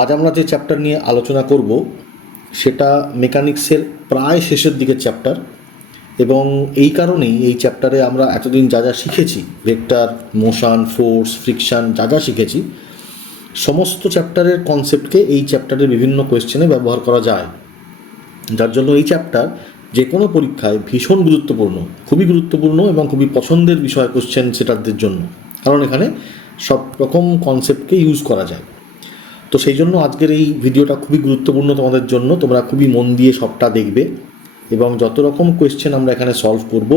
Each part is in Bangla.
আজ আমরা যে চ্যাপ্টার নিয়ে আলোচনা করব সেটা মেকানিক্সের প্রায় শেষের দিকের চ্যাপ্টার, এবং এই কারণেই এই চ্যাপ্টারে আমরা এতদিন যা যা শিখেছি, ভেক্টর, মোশন, ফোর্স, ফ্রিকশন, যা যা শিখেছি, সমস্ত চ্যাপ্টারের কনসেপ্টকে এই চ্যাপ্টারের বিভিন্ন কোয়েশ্চেনে ব্যবহার করা যায়। যার জন্য এই চ্যাপ্টার যে কোনো পরীক্ষায় ভীষণ গুরুত্বপূর্ণ, খুবই গুরুত্বপূর্ণ এবং খুবই পছন্দের বিষয় কোশ্চেন সেটারদের জন্য, কারণ এখানে সব রকম কনসেপ্টকে ইউজ করা যায়। তো সেই জন্য আজকের এই ভিডিওটা খুবই গুরুত্বপূর্ণ তোমাদের জন্য। তোমরা খুবই মন দিয়ে সবটা দেখবে এবং যত রকম কোয়েশ্চেন আমরা এখানে সলভ করব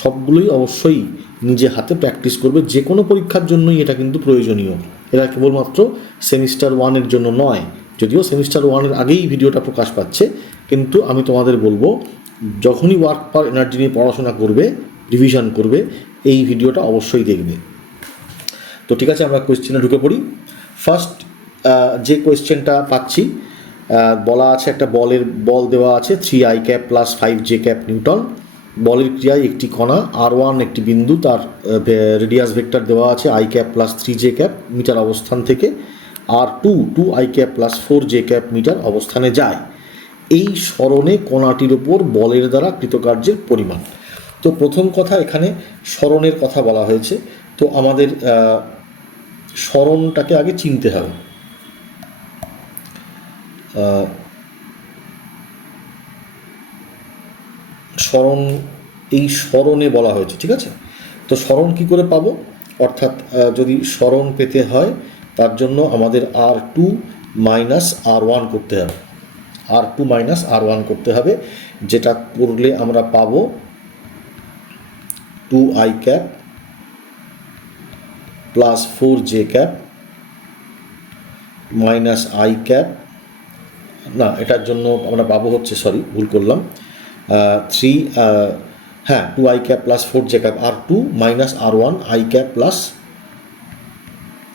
সবগুলোই অবশ্যই নিজে হাতে প্র্যাকটিস করবে। যে কোনো পরীক্ষার জন্যই এটা কিন্তু প্রয়োজনীয়। এটা কেবলমাত্র সেমিস্টার ওয়ানের জন্য নয়, যদিও সেমিস্টার ওয়ানের আগেই ভিডিওটা প্রকাশ পাচ্ছে, কিন্তু আমি তোমাদের বলবো যখনই ওয়ার্ক পার এনার্জি নিয়ে পড়াশোনা করবে, রিভিশন করবে, এই ভিডিওটা অবশ্যই দেখবে। তো ঠিক আছে, আমরা কোয়েশ্চেনে ঢুকে পড়ি। ফার্স্ট যে কোয়েশ্চেনটা পাচ্ছি, বলা আছে একটা বল দেওয়া আছে 3i cap plus 5j cap Newton. বলের ক্রিয়ায় একটি কণা r1 একটি বিন্দু, তার রেডিয়াস ভেক্টর দেওয়া আছে i cap plus 3j cap meter অবস্থান থেকে r2 2i cap plus 4j cap metre অবস্থানে যায়। এই সরণে কণাটির ওপর বলের দ্বারা কৃতকার্যের পরিমাণ। তো প্রথম কথা, এখানে সরণের কথা বলা হয়েছে, তো আমাদের সরণটাকে আগে চিনতে হবে। সরণ, এই সরণে বলা হয়েছে, ঠিক আছে। তো সরণ কি করে পাবো, অর্থাৎ যদি সরণ পেতে হয় তার জন্য আমাদের r2 মাইনাস r1 করতে হবে, r2 মাইনাস r1 করতে হবে, যেটা করলে আমরা পাবো 2i cap plus 4j cap minus i cap, না এটার জন্য আমরা পাবো হচ্ছে, সরি ভুল করলাম, 2i cap plus 4j cap, r2 minus r1 i cap plus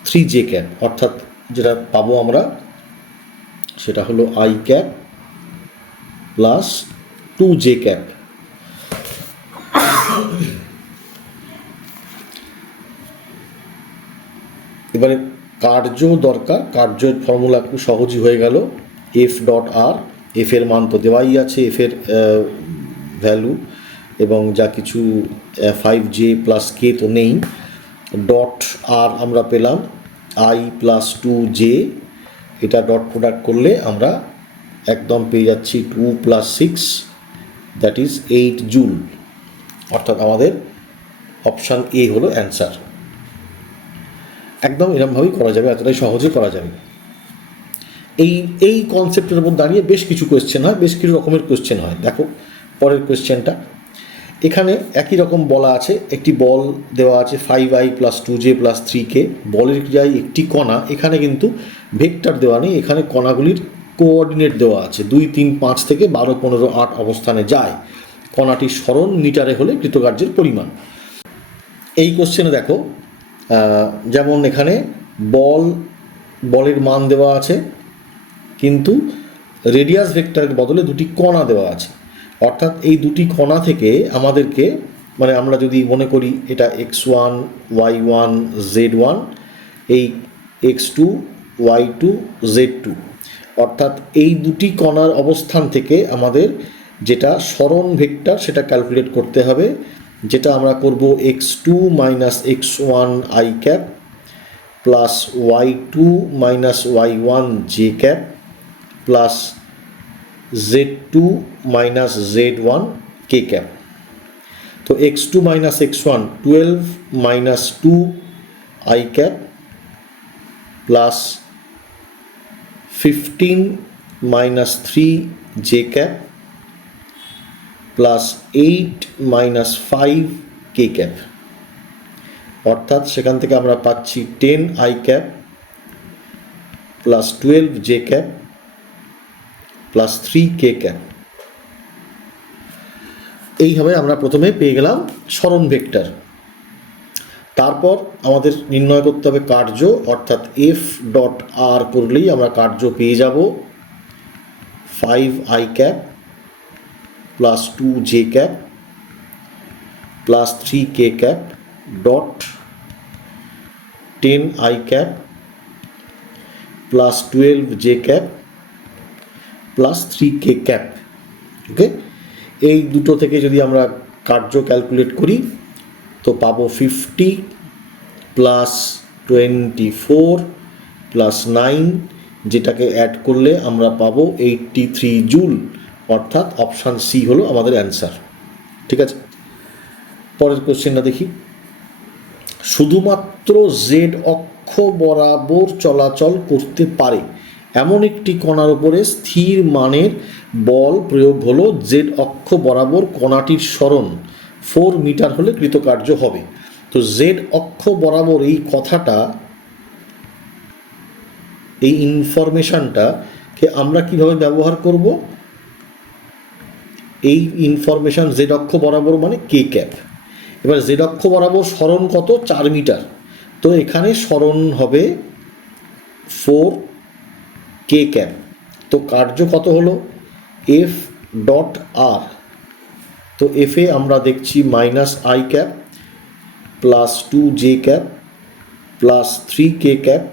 3j cap, অর্থাৎ যেটা পাবো আমরা সেটা হলো i cap plus 2j cap. এবারে কার্য দরকার, কার্যের ফর্মুলা একটু সহজই হয়ে গেল, এফ ডট আর, এফ এর মান তো দেওয়াই আছে, এফ এর ভ্যালু এবং যা কিছু 5j প্লাস কে তো নেই, ডট আর আমরা পেলাম i প্লাস 2j, এটা ডট প্রোডাক্ট করলে আমরা একদম পেয়ে যাচ্ছি 2 প্লাস 6, দ্যাট ইজ 8 জুল, অর্থাৎ আমাদের অপশান এ হলো অ্যান্সার। একদম এরমভাবেই করা যাবে, এতটাই সহজে করা যাবে। এই কনসেপ্টের উপর দাঁড়িয়ে বেশ কিছু কোয়েশ্চেন হয়, বেশ কিছু রকমের কোয়েশ্চেন হয়। দেখো পরের কোয়েশ্চেনটা, এখানে একই রকম বলা আছে, একটি বল দেওয়া আছে 5i plus 2j plus 3k, বলের ক্রিয়ায় একটি কণা, এখানে কিন্তু ভেক্টর দেওয়া নেই, এখানে কণাগুলির কোঅর্ডিনেট দেওয়া আছে 2, 3, 5 থেকে 12, 15, 8 অবস্থানে যায়। কণাটির সরণ মিটারে হলে কৃতকার্যের পরিমাণ। এই কোয়েশ্চেনে দেখো, যেমন এখানে বলের মান দেওয়া আছে, কিন্তু রেডিয়াস ভেক্টরের বদলে দুটি কণা দেওয়া আছে, অর্থাৎ এই দুটি কণা থেকে আমাদেরকে, মানে আমরা যদি মনে করি এটা x1 y1 z1, এই x2 y2 z2, অর্থাৎ এই দুটি কণার অবস্থান থেকে আমাদের যেটা সরণ ভেক্টর সেটা ক্যালকুলেট করতে হবে, যেটা আমরা করব x2 minus x1 i cap plus y2 minus y1 j cap plus z2 minus z1 k cap. তো x2 minus x1 12 minus 2 i cap plus 15 minus 3 j cap plus 8 minus 5 k cap, অর্থাৎ সেখান থেকে আমরা পাচ্ছি 10i cap plus 12j cap plus 3k cap. এইভাবে আমরা প্রথমে পেয়ে গেলাম সরণ ভেক্টর। তারপর আমাদের নির্ণয় করতে হবে কার্য, অর্থাৎ এফ ডট আর করলেই আমরা কার্য পেয়ে যাব 5i cap plus 2j cap plus 3k cap dot 10i cap plus 12j cap plus 3k cap. Okay, এই দুটো থেকে যদি আমরা কার্য ক্যালকুলেট করি তো পাবো 50 প্লাস 24 প্লাস 9, যেটাকে অ্যাড করলে আমরা পাবো 83 জুল, অর্থাৎ অপশান সি হলো আমাদের অ্যান্সার। ঠিক আছে, পরের কোশ্চেনটা দেখি। শুধুমাত্র জেড অক্ষ বরাবর চলাচল করতে পারে এমন একটি কণার উপরে স্থির মানের বল প্রয়োগ হলো, জেড অক্ষ বরাবর কণাটির সরণ 4 মিটার হলে কৃতকার্য হবে। তো জেড অক্ষ বরাবর এই কথাটা, এই ইনফরমেশানটাকে আমরা কিভাবে ব্যবহার করব? এই ইনফরমেশান জেড অক্ষ বরাবর মানে কে ক্যাপ। এবার জেড অক্ষ বরাবর সরণ কত? 4 মিটার। তো এখানে সরণ হবে 4k ক্যাপ। তো কার্য কত হলো? F dot R. তো এফে আমরা দেখছি -i cap plus 2j cap plus 3k cap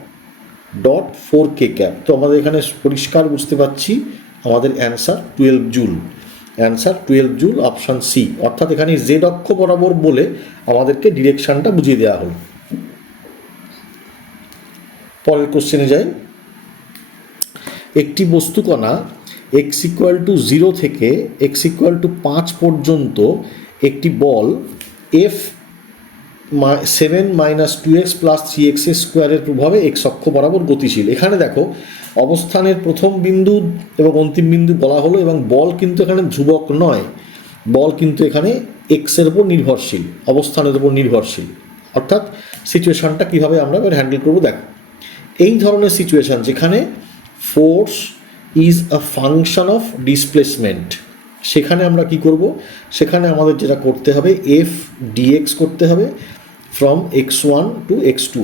dot 4k cap. তো আমাদের এখানে পরিষ্কার বুঝতে পারছি আমাদের answer 12 joule. Answer 12 joule, option C. অর্থাৎ এখানে জেড অক্ষ বরাবর বলে আমাদেরকে ডিরেকশানটা বুঝিয়ে দেওয়া হলো। পরের কোশ্চেনে যাই। একটি বস্তুকণা x=0 থেকে x=5 পর্যন্ত একটি বল F 7 - 2x + 3x² এর প্রভাবে x অক্ষ বরাবর গতিশীল। এখানে দেখো অবস্থানের প্রথম বিন্দু এবং অন্তিম বিন্দু বলা হলো, এবং বল কিন্তু এখানে ধ্রুবক নয়, বল কিন্তু এখানে এক্সের উপর নির্ভরশীল, অবস্থানের উপর নির্ভরশীল। অর্থাৎ সিচুয়েশানটা কীভাবে আমরা এবার হ্যান্ডেল করবো দেখো। এই ধরনের সিচুয়েশান যেখানে force is a function of displacement, সেখানে আমরা কি করব? সেখানে আমাদের যেটা করতে হবে এফ ডিএক্স করতে হবে ফ্রম x1 টু x2।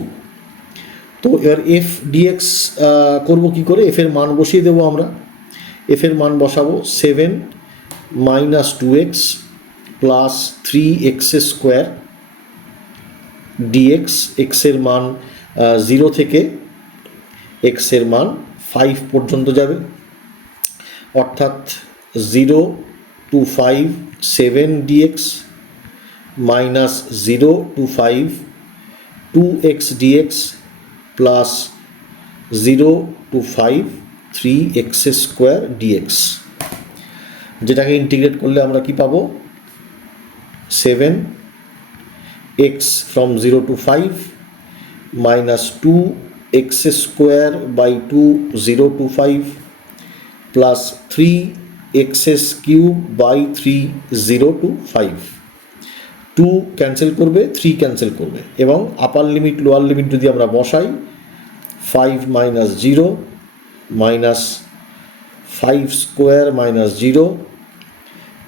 তো এবার এফ ডিএক্স করবো কী করে? এফের মান বসিয়ে দেবো আমরা। এফের মান বসাবো 7 - 2x প্লাস 3x² ডিএক্স। এক্সের মান 0 থেকে এক্সের মান 5 পর্যন্ত যাবে, অর্থাৎ 0 to 5 7 dx minus 0 to 5 2x dx plus 0 to 5 3x² dx, যেটাকে ইন্টিগ্রেট করলে আমরা কি পাবো? 7x from 0 to 5 minus 2x² by 2 0 to 5 plus 3x³ by 3 0 to 5। 2 cancel করবে, 3 ক্যান্সেল করবে, এবং আপার লিমিট লোয়ার লিমিট যদি আমরা বসাই 5 - 0 minus 5² minus 0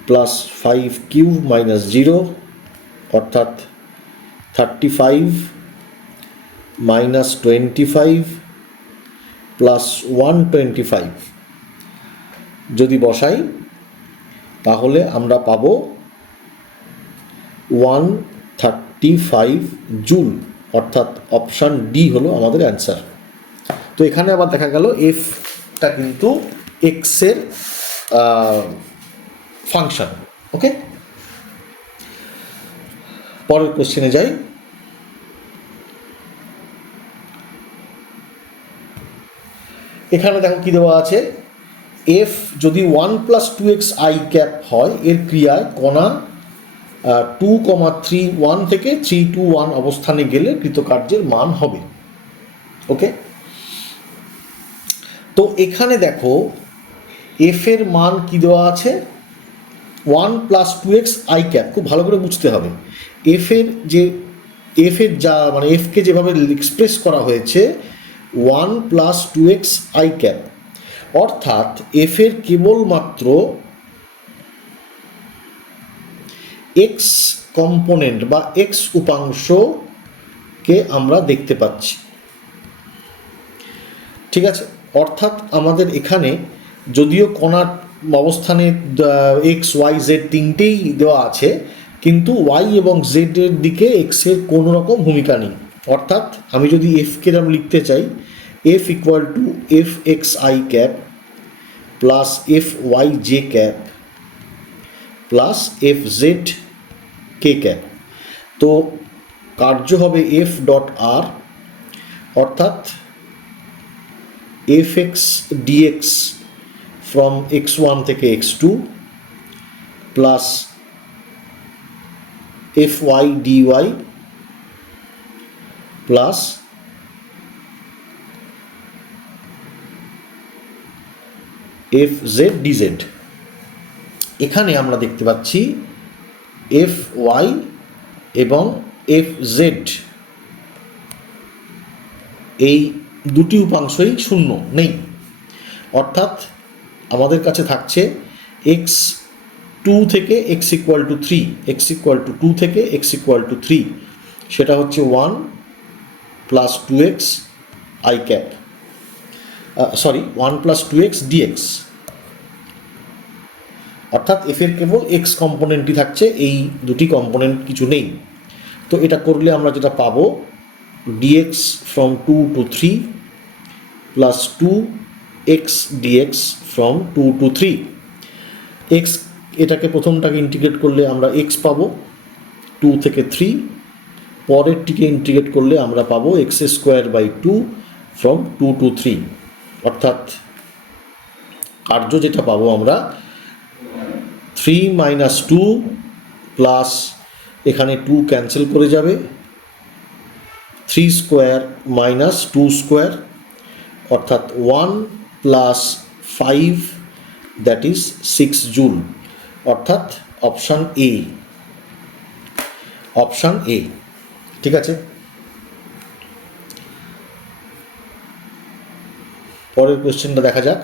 plus 5³ minus 0, অর্থাৎ 35 minus 25 plus 125 যদি বসাই তাহলে আমরা পাবো 135 জুল, অর্থাৎ অপশান ডি হলো আমাদের অ্যান্সার। তো এখানে আবার দেখা গেল এফটা কিন্তু এক্সের ফাংশন। ওকে, পরের কোশ্চেনে যাই। এখানে দেখো কি দেওয়া আছে, এফ যদি 1 + 2x i ক্যাপ হয়, এর ক্রিয়ায় কণা 2,3 থেকে 3 to 1 অবস্থানে গেলে কৃতকার্যের মান হবে। ওকে, তো এখানে দেখো এফের মান কি দেওয়া আছে? 1 + 2x i ক্যাপ। খুব ভালো করে বুঝতে হবে এফের যা মানে এফকে যেভাবে এক্সপ্রেস করা হয়েছে 1 + 2x i ক্যাপ, অর্থাৎ এফের কেবলমাত্র এক্স কম্পোনেন্ট বা এক্স উপাংশকে আমরা দেখতে পাচ্ছি। ঠিক আছে, অর্থাৎ আমাদের এখানে যদিও কণার অবস্থানে এক্স ওয়াই জেড তিনটেই দেওয়া আছে, কিন্তু ওয়াই এবং জেডের দিকে এক্সের কোনো রকম ভূমিকা নেই। অর্থাৎ আমি যদি এফকে লিখতে চাই F equal to F X I cap plus F Y J cap plus F Z K cap. তো কার্য হবে এফ ডট আর, অর্থাৎ F X dx from X one থেকে X two plus F Y DY plus F Z DZ. এখানে আমরা দেখতে পাচ্ছি এফ ওয়াই এবং এফ জেড এই দুটি উপাংশই শূন্য নেই, অর্থাৎ আমাদের কাছে থাকছে এক্স টু থেকে X equal to three, x equal to two থেকে এক্স ইকুয়াল টু থ্রি, সেটা হচ্ছে one plus two X I cap, sorry one plus two X dx, অর্থাৎ এফ এর কেবল এক্স কম্পোনেন্টই থাকছে, এই দুটি কম্পোনেন্ট কিছু নেই। তো এটা করলে আমরা যেটা পাবো dx from two to three plus two X dx from two to three. X এটাকে প্রথমটাকে ইন্টিগ্রেট করলে আমরা এক্স পাবো টু থেকে থ্রি, পরেরটিকে ইন্টিগ্রেট করলে আমরা পাবো X square by two from two to three, অর্থাৎ কার্য যেটা পাবো আমরা থ্রি মাইনাস টু প্লাস এখানে টু ক্যান্সেল করে যাবে, three square minus two square, অর্থাৎ one plus five that is six joule, অর্থাৎ অপশান এ, অপশান এ। ঠিক আছে, পরের কোয়েশ্চেনটা দেখা যাক।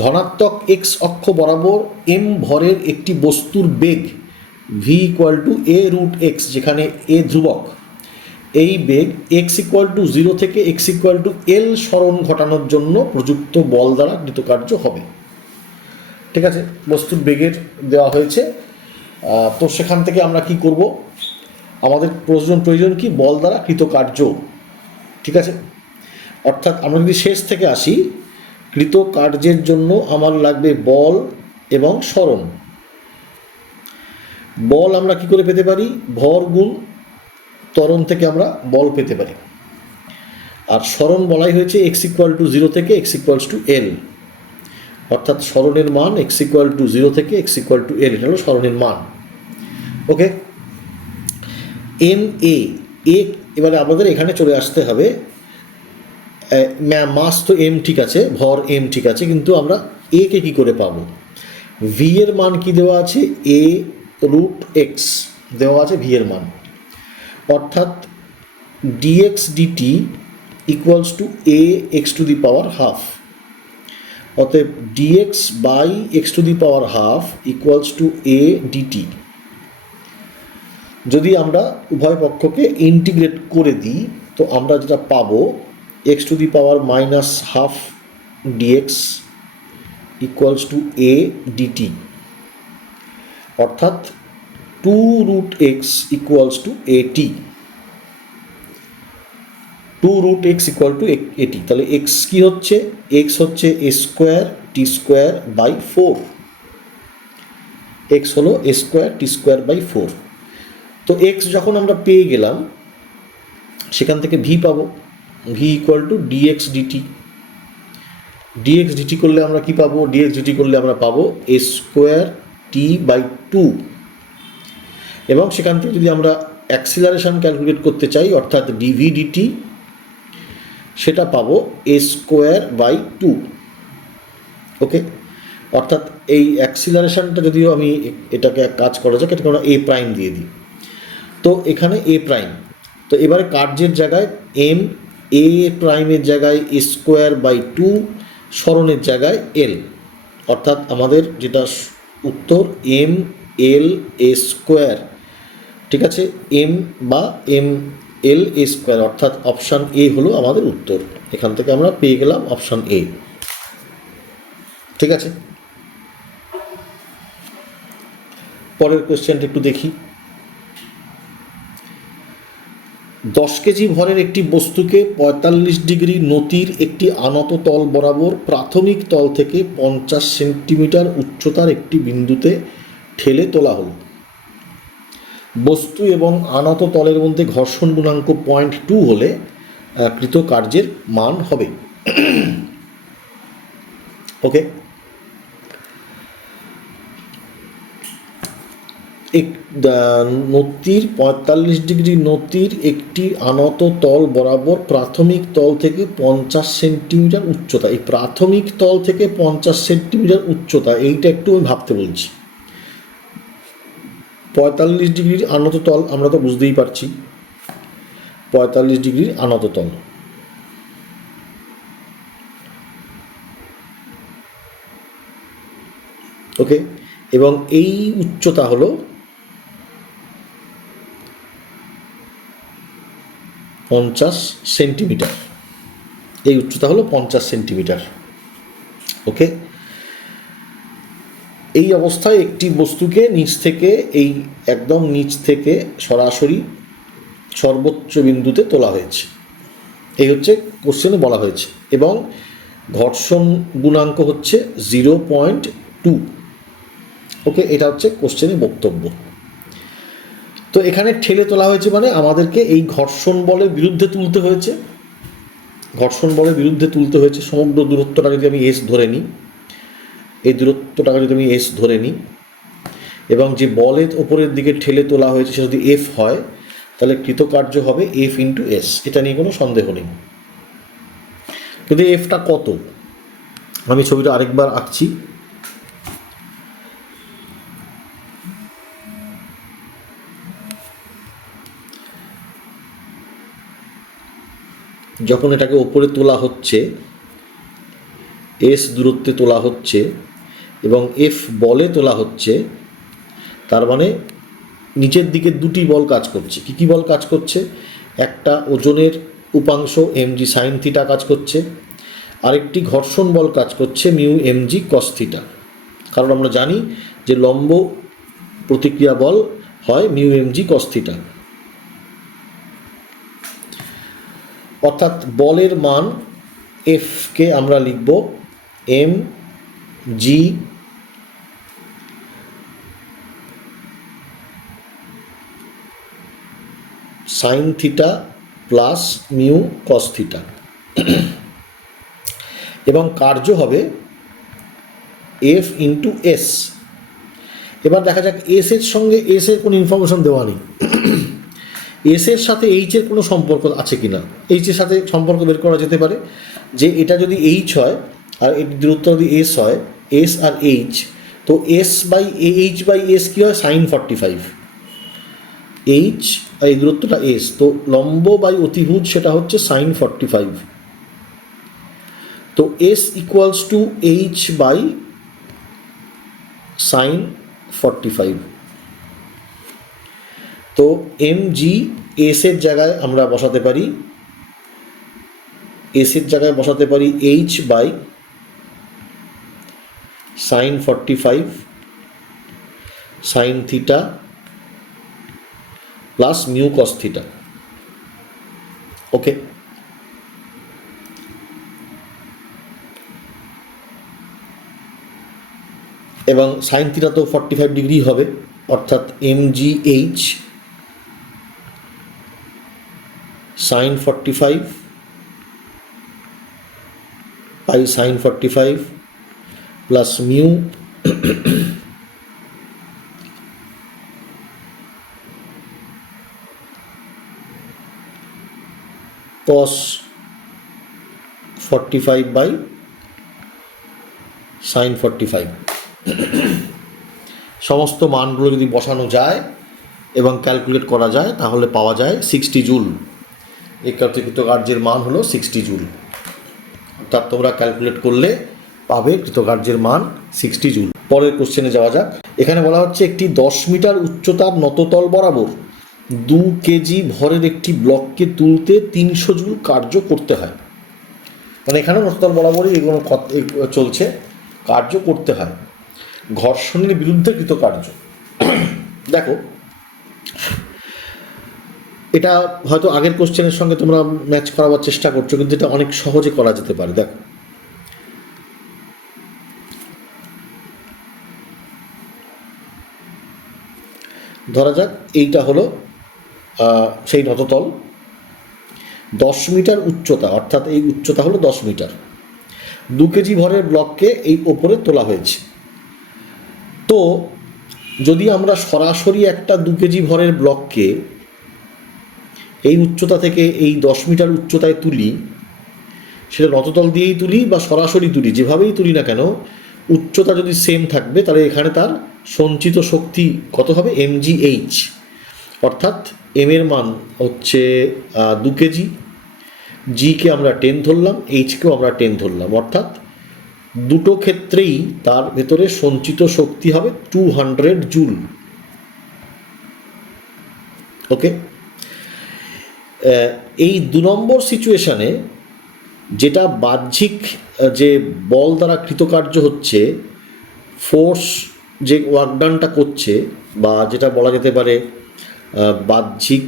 ধনাত্মক এক্স অক্ষ বরাবর এম ভরের একটি বস্তুর বেগ V equal to A root X, যেখানে এ ধ্রুবক, এই বেগ এক্স ইকুয়াল টু জিরো থেকে এক্স ইকুয়াল টু এল সরণ ঘটানোর জন্য প্রযুক্ত বল দ্বারা কৃতকার্য হবে। ঠিক আছে, বস্তুর বেগের দেওয়া হয়েছে, তো সেখান থেকে আমরা কি করব, আমাদের প্রয়োজন কি বল দ্বারা কৃতকার্য। ঠিক আছে, অর্থাৎ আমরা যদি শেষ থেকে আসি, কৃতকার্যের জন্য আমার লাগবে বল এবং সরণ। বল আমরা কি করে পেতে পারি, ভর গুণ ত্বরণ থেকে আমরা বল পেতে পারি, আর সরণ বলাই হয়েছে এক্স ইকুয়াল টু জিরো থেকে এক্স ইকুয়ালস টু এল, অর্থাৎ সরণের মান এক্স ইকুয়াল টু জিরো থেকে এক্স ইকুয়াল টু এল, এটা হলো সরণের মান। ওকে, এম এ, এবারে আমাদের এখানে চলে আসতে হবে, মাস তো এম ঠিক আছে, ভর এম ঠিক আছে, কিন্তু আমরা এ কে কী করে পাবো, ভি এর মান কি দেওয়া আছে, এ রুট এক্স দেওয়া আছে ভি এর মান, অর্থাৎ DX DT equals to A X to the power half, অতএব DX by X to the power half equals to A DT. যদি আমরা উভয় পক্ষকে ইন্টিগ্রেট করে দিই, তো আমরা যেটা পাবো X to the power minus half DX equals to A DT, অর্থাৎ two root X equals to AT, two root X equal to AT. তাহলে এক্স কী হচ্ছে, এক্স হচ্ছে A square T square by four, X হলো A square T square by four. তো এক্স যখন আমরা পেয়ে গেলাম, সেখান থেকে ভি পাবো, V equal to DX DT, DX DT করলে আমরা কি পাবো, ডিএক্স ডিটি করলে আমরা পাবো এ স্কোয়ার টি বাই টু, এবং সেখান থেকে যদি আমরা অ্যাক্সিলারেশন ক্যালকুলেট করতে চাই, অর্থাৎ ডিভি ডিটি, সেটা পাবো এ স্কোয়ার বাই টু। ওকে, অর্থাৎ এই অ্যাক্সিলারেশনটা যদিও আমি এটাকে এক কাজ করা যাক, এটাকে আমরা এ প্রাইম দিয়ে দিই, তো এখানে এ প্রাইম, তো এবারে কার্যের জায়গায় এম, এ প্রাইমের জায়গায় এ স্কোয়ার বাই টু, সরণের জায়গায় এল, অর্থাৎ আমাদের যেটা উত্তর এম এল এ স্কোয়ার। ঠিক আছে, এম বা এম এল এ স্কোয়ার, অর্থাৎ অপশান এ হলো আমাদের উত্তর। এখান থেকে আমরা পেয়ে গেলাম অপশান এ। ঠিক আছে, পরের কোয়েশ্চেনটা একটু দেখি। 10 কেজি ভরের একটি বস্তুকে 45 ডিগ্রি নতির একটি আনত তল বরাবর প্রাথমিক তল থেকে 50 সেন্টিমিটার উচ্চতার একটি বিন্দুতে ঠেলে তোলা হলো। বস্তু এবং আনত তলের মধ্যে ঘর্ষণ গুণাঙ্ক 0.2 হলে কৃত কার্যের মান হবে। ওকে, নতির 45 ডিগ্রি নতির একটি আনত তল বরাবর প্রাথমিক তল থেকে 50 সেন্টিমিটার উচ্চতা। এই প্রাথমিক তল থেকে 50 সেন্টিমিটার উচ্চতা, এইটা একটু আমি ভাবতে বলছি। 45 ডিগ্রির আনত তল আমরা তো বুঝতেই পারছি, 45 ডিগ্রির আনত তল। ওকে, এবং এই উচ্চতা হলো 50 সেন্টিমিটার। এই উচ্চতা হলো 50 সেন্টিমিটার। ওকে, এই অবস্থায় একটি বস্তুকে নিচ থেকে, এই একদম নিচ থেকে সরাসরি সর্বোচ্চ বিন্দুতে তোলা হয়েছে। এই হচ্ছে কোশ্চেনে বলা হয়েছে, এবং ঘর্ষণ গুণাঙ্ক হচ্ছে 0.2। ওকে, এটা হচ্ছে কোশ্চেনে বক্তব্য। তো এখানে ঠেলে তোলা হয়েছে মানে আমাদেরকে এই ঘর্ষণ বলের বিরুদ্ধে তুলতে হয়েছে। ঘর্ষণ বলের বিরুদ্ধে তুলতে হয়েছে। সমগ্র দূরত্বটা যদি আমি এস ধরে নিই, এই দূরত্বটাকে যদি আমি এস ধরে নিই, এবং যে বলের ওপরের দিকে ঠেলে তোলা হয়েছে সেটা যদি এফ হয়, তাহলে কৃতকার্য হবে এফ ইন্টু এস। এটা নিয়ে কোনো সন্দেহ নেই। কিন্তু এফটা কত, আমি ছবিটা আরেকবার আঁকছি। যখন এটাকে ওপরে তোলা হচ্ছে, এস দূরত্বে তোলা হচ্ছে এবং এফ বলে তোলা হচ্ছে, তার মানে নিচের দিকে দুটি বল কাজ করছে। কী কী বল কাজ করছে? একটা ওজনের উপাংশ mg সাইন থিটা কাজ করছে, আরেকটি ঘর্ষণ বল কাজ করছে মিউ mg কস থিটা। কারণ আমরা জানি যে লম্ব প্রতিক্রিয়া বল হয় মিউ mg কস থিটা। অর্থাৎ বলের মান এফকে আমরা লিখব mg sign theta plus mu cos theta, এবং কার্য হবে এফ ইন্টু এস। এবার দেখা যাক এস এর সঙ্গে এস এর কোনো ইনফরমেশন দেওয়া নেই। এস এর সাথে এইচ এর কোনো সম্পর্ক আছে কি না? এইচ এর সাথে সম্পর্ক বের করা যেতে পারে যে এটা যদি এইচ হয় আর এর দূরত্ব যদি এস হয়, এস আর এইচ, তো S by H by S কী হয়? সাইন 45। এইচ আর এই দূরত্বটা এস, তো লম্ব বাই অতিভুজ সেটা হচ্ছে সাইন 45। তো S equals to H by sine 45। তো mg এস এর জায়গায় আমরা বসাতে পারি, এস এর জায়গায় বসাতে পারি H by sine 45 sine theta plus mu cos theta. Okay, এবং সাইন থিটা তো 45 ডিগ্রি হবে, অর্থাৎ mgh sine 45 by sine 45 plus mu cos 45 by sine 45। সমস্ত মানগুলো যদি বসানো যায় এবং ক্যালকুলেট করা যায় তাহলে পাওয়া যায় 60 জুল। এই কৃতকার্যের মান হলো 60 জুল। অর্থাৎ তোমরা ক্যালকুলেট করলে পাবে কৃতকার্যের মান 60 জুল। পরের কোশ্চেনে যাওয়া যাক। এখানে বলা হচ্ছে একটি 10 মিটার উচ্চতার নততল বরাবর 2 কেজি ভরের একটি ব্লককে তুলতে 300 জুল কার্য করতে হয়। মানে এখানে নততল বরাবরই এগুলো চলছে, কার্য করতে হয়। ঘর্ষণের বিরুদ্ধে কৃতকার্য। দেখো, এটা হয়তো আগের কোশ্চেনের সঙ্গে তোমরা ম্যাচ করাবার চেষ্টা করছো, কিন্তু এটা অনেক সহজে করা যেতে পারে। দেখো, ধরা যাক এইটা হলো সেই নততল, 10 মিটার উচ্চতা, অর্থাৎ এই উচ্চতা হলো 10 মিটার। 2 কেজি ভরের ব্লককে এই ওপরে তোলা হয়েছে। তো যদি আমরা সরাসরি একটা 2 কেজি ভরের ব্লককে এই উচ্চতা থেকে এই 10 মিটার উচ্চতায় তুলি, সেটা নততল দিয়েই তুলি বা সরাসরি তুলি, যেভাবেই তুলি না কেন, উচ্চতা যদি সেম থাকবে তাহলে এখানে তার সঞ্চিত শক্তি কত হবে? mgh, অর্থাৎ এম এর মান হচ্ছে 2 কেজি, জিকে আমরা 10 ধরলাম, এইচকেও আমরা 10 ধরলাম, অর্থাৎ দুটো ক্ষেত্রেই তার ভেতরে সঞ্চিত শক্তি হবে 200 জুল। ওকে, এই 2 নম্বর সিচুয়েশানে যেটা বাহ্যিক যে বল দ্বারা কৃতকার্য হচ্ছে, ফোর্স যে ওয়ার্কডানটা করছে, বা যেটা বলা যেতে পারে বাহ্যিক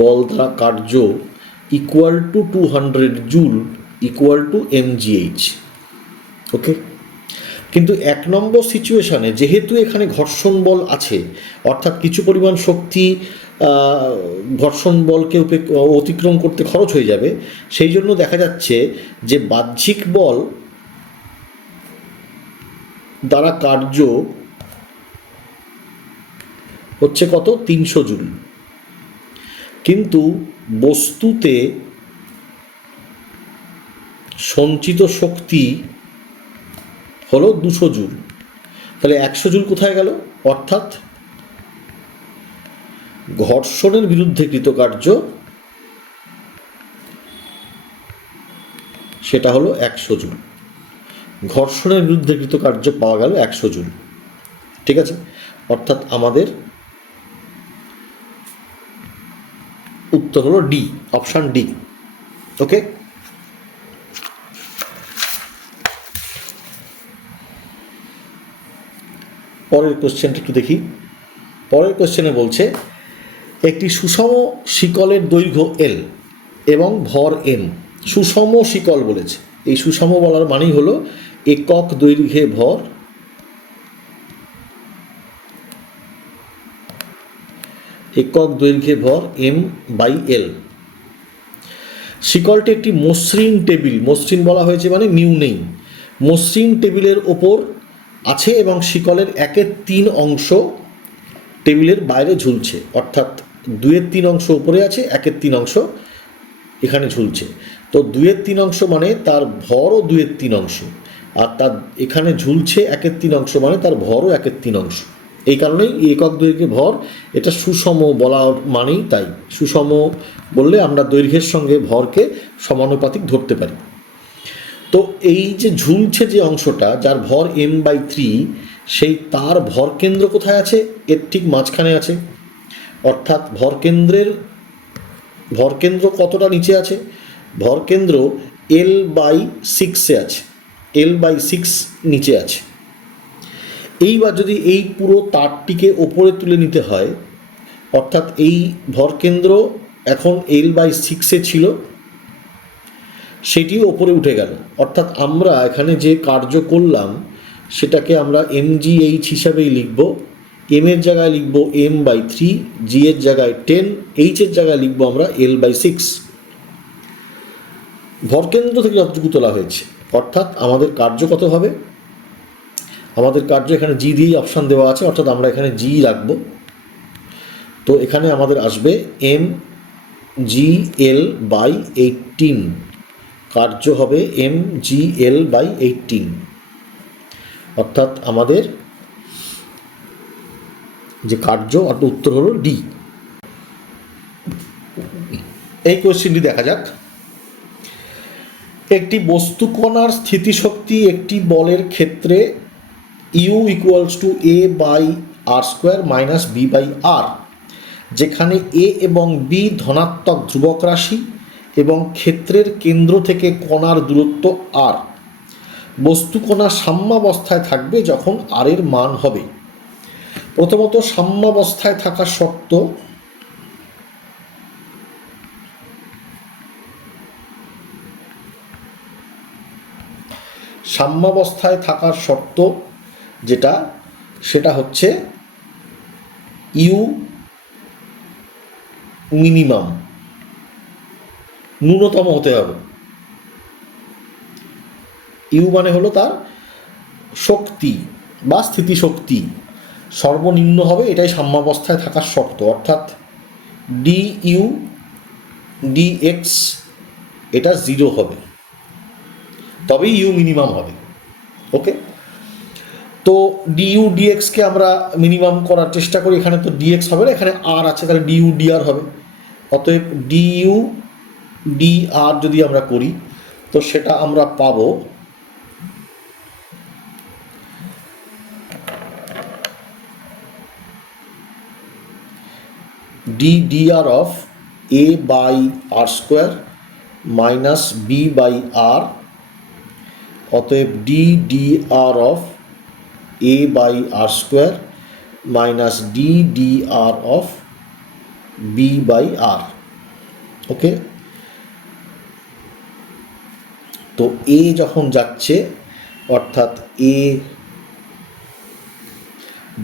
বল দ্বারা কার্য equal to 200 joule equal to mgh। ওকে, কিন্তু 1 নম্বর সিচুয়েশানে যেহেতু এখানে ঘর্ষণ বল আছে, অর্থাৎ কিছু পরিমাণ শক্তি ঘর্ষণ বলকে অতিক্রম করতে খরচ হয়ে যাবে, সেই জন্য দেখা যাচ্ছে যে বাহ্যিক বল দ্বারা কার্য হচ্ছে কত? 300 জুল। কিন্তু বস্তুতে সঞ্চিত শক্তি হলো 200 জুল। তাহলে 100 জুল কোথায় গেল? অর্থাৎ ঘর্ষণের বিরুদ্ধে কৃতকার্য সেটা হলো 100 জুল। ঘর্ষণের বিরুদ্ধে কৃতকার্য পাওয়া গেল 100 জুল। ঠিক আছে, অর্থাৎ আমাদের উত্তর হলো ডি, অপশান ডি। ওকে, পরের কোশ্চেনটা একটু দেখি। পরের কোশ্চেনে বলছে একটি সুষম শিকলের দৈর্ঘ্য এল এবং ভর এম। সুষম শিকল বলেছে, এই সুষম বলার মানেই হলো একক দৈর্ঘ্যে ভর একক দৈর্ঘ্যে ভর m/l। শিকলটি একটি মসৃণ টেবিল, মসৃণ বলা হয়েছে মানে মিউ নেই, মসৃণ টেবিলের ওপর আছে এবং শিকলের 1/3 অংশ টেবিলের বাইরে ঝুলছে, অর্থাৎ 2/3 অংশ উপরে আছে, 1/3 অংশ এখানে ঝুলছে। তো 2/3 অংশ মানে তার ভরও 2/3 অংশ, আর তার এখানে ঝুলছে 1/3 অংশ মানে তার ভরও 1/3 অংশ। এই কারণেই একক দৈর্ঘ্যে ভর এটা সুষম বলার মানেই তাই। সুষম বললে আমরা দৈর্ঘ্যের সঙ্গে ভরকে সমানুপাতিক ধরতে পারি। তো এই যে ঝুলছে যে অংশটা, যার ভর m/3, সেই তার ভর কেন্দ্র কোথায় আছে? এর ঠিক মাঝখানে আছে, অর্থাৎ ভরকেন্দ্র কতটা নিচে আছে? ভরকেন্দ্র l/6-এ আছে, l/6 নিচে আছে। এইবার যদি এই পুরো তারটিকে ওপরে তুলে নিতে হয়, অর্থাৎ এই ভরকেন্দ্র এখন l/6-এ ছিল, সেটিও ওপরে উঠে গেল, অর্থাৎ আমরা এখানে যে কার্য করলাম সেটাকে আমরা mgh হিসাবেই লিখব। এম এর জায়গায় লিখব m/3, জি এর জায়গায় 10, এইচ এর জায়গায় লিখব আমরা l/6। ভরকেন্দ্র থেকে যতটুকু তোলা হয়েছে, অর্থাৎ আমাদের কার্য কত হবে? আমাদের কার্য এখানে জি দিয়েই অপশান দেওয়া আছে, অর্থাৎ আমরা এখানে জি রাখব। তো এখানে আমাদের আসবে mgl/18, কার্য হবে mgl/18, অর্থাৎ আমাদের যে কার্য, অর্থাৎ উত্তর হলো ডি। এই কোশ্চেনটি দেখা যাক। একটি বস্তুকণার স্থিতিশক্তি একটি বলের ক্ষেত্রে U = a/r² - b/r, যেখানে a এবং b ধনাত্মক ধ্রুবক রাশি এবং ক্ষেত্রের কেন্দ্র থেকে কণার দূরত্ব r। বস্তুকণা সাম্যাবস্থায় থাকবে যখন r এর মান হবে। প্রথমত সাম্যাবস্থায় থাকার শর্ত, সাম্যাবস্থায় থাকার শর্ত যেটা, সেটা হচ্ছে ইউ মিনিমাম ন্যূনতম হতে হবে। ইউ মানে হলো তার শক্তি বা স্থিতিশক্তি সর্বনিম্ন হবে, এটাই সাম্যাবস্থায় থাকার শর্ত। অর্থাৎ ডি ইউ ডি এক্স এটা 0 হবে, তবেই ইউ মিনিমাম হবে। ওকে, তো ডিইউ ডিএক্সকে আমরা মিনিমাম করার চেষ্টা করি। এখানে তো ডিএক্স হবে না, এখানে আর আছে, তাহলে ডিইউ ডিআর হবে। অতএব ডিইউ ডিআর যদি আমরা করি তো সেটা আমরা পাবো D DR of A by R square minus B by R. অতএব D DR of A by R square minus D DR of B by R. Okay, তো এ যখন যাচ্ছে অর্থাৎ এ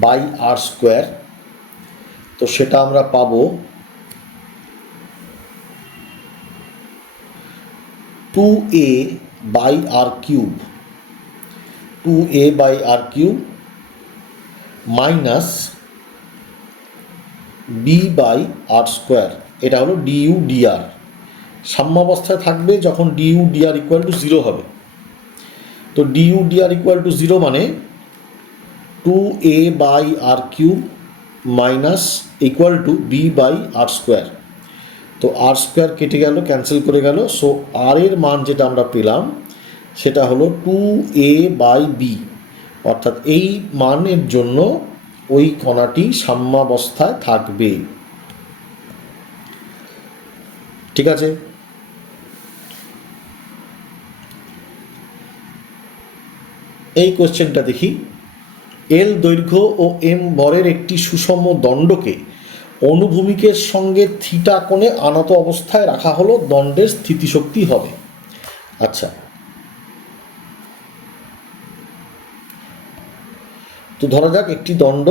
বাই আর স্কোয়ার, তো সেটা আমরা পাবো 2a by R cube, 2a by R cube minus B by R square. এটা হলো ডিইউ ডিআর। সাম্যাবস্থায় থাকবে যখন ডিইউ ডিআর ইকুয়াল টু 0 হবে। তো ডিইউ ডিআর ইকুয়াল টু 0 মানে 2a by R cube minus equal to B by R square. তো আর স্কোয়ার কেটে গেল, ক্যান্সেল করে গেল। সো আর এর মান যেটা আমরা পেলাম সেটা হলো 2a বাই বি। অর্থাৎ এই মানের জন্য ওই কণাটি সাম্যাবস্থায় থাকবে। ঠিক আছে, এই কোশ্চেনটা দেখি। এল দৈর্ঘ্য ও এম ভরের একটি সুষম দণ্ডকে অনুভূমিকের সঙ্গে থিটা কোণে আনত অবস্থায় রাখা হলো, দণ্ডের স্থিতিশক্তি হবে। আচ্ছা, তো ধরা যাক একটি দণ্ড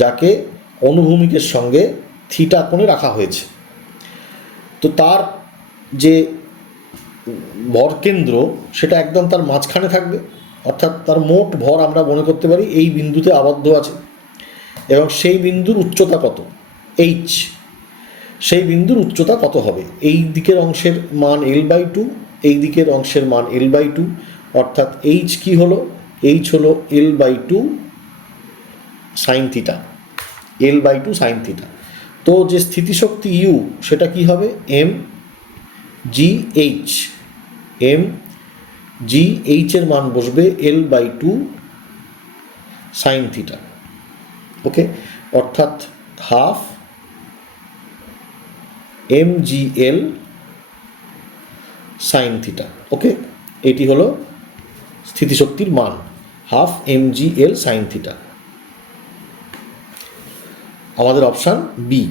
যাকে অনুভূমিকের সঙ্গে থিটা কোণে রাখা হয়েছে। তো তার যে ভরকেন্দ্র সেটা একদম তার মাঝখানে থাকবে। অর্থাৎ তার মোট ভর আমরা মনে করতে পারি এই বিন্দুতে আবদ্ধ আছে, এবং সেই বিন্দুর উচ্চতা কত, এইচ। সেই বিন্দুর উচ্চতা কত হবে? এই দিকের অংশের মান L/2, এই দিকের অংশের মান L/2। অর্থাৎ এইচ কি হলো? এইচ হলো L/2 sine theta, L/2 sine theta. তো যে স্থিতিশক্তি ইউ সেটা কি হবে? M G H. M G এইচের মান বসবে L/2 সাইন থিটা। ওকে, অর্থাৎ half mgl sine theta. Okay, এটি হলো স্থিতিশক্তির মান, হাফ mgl সাইন থিটা। আমাদের অপশান বি।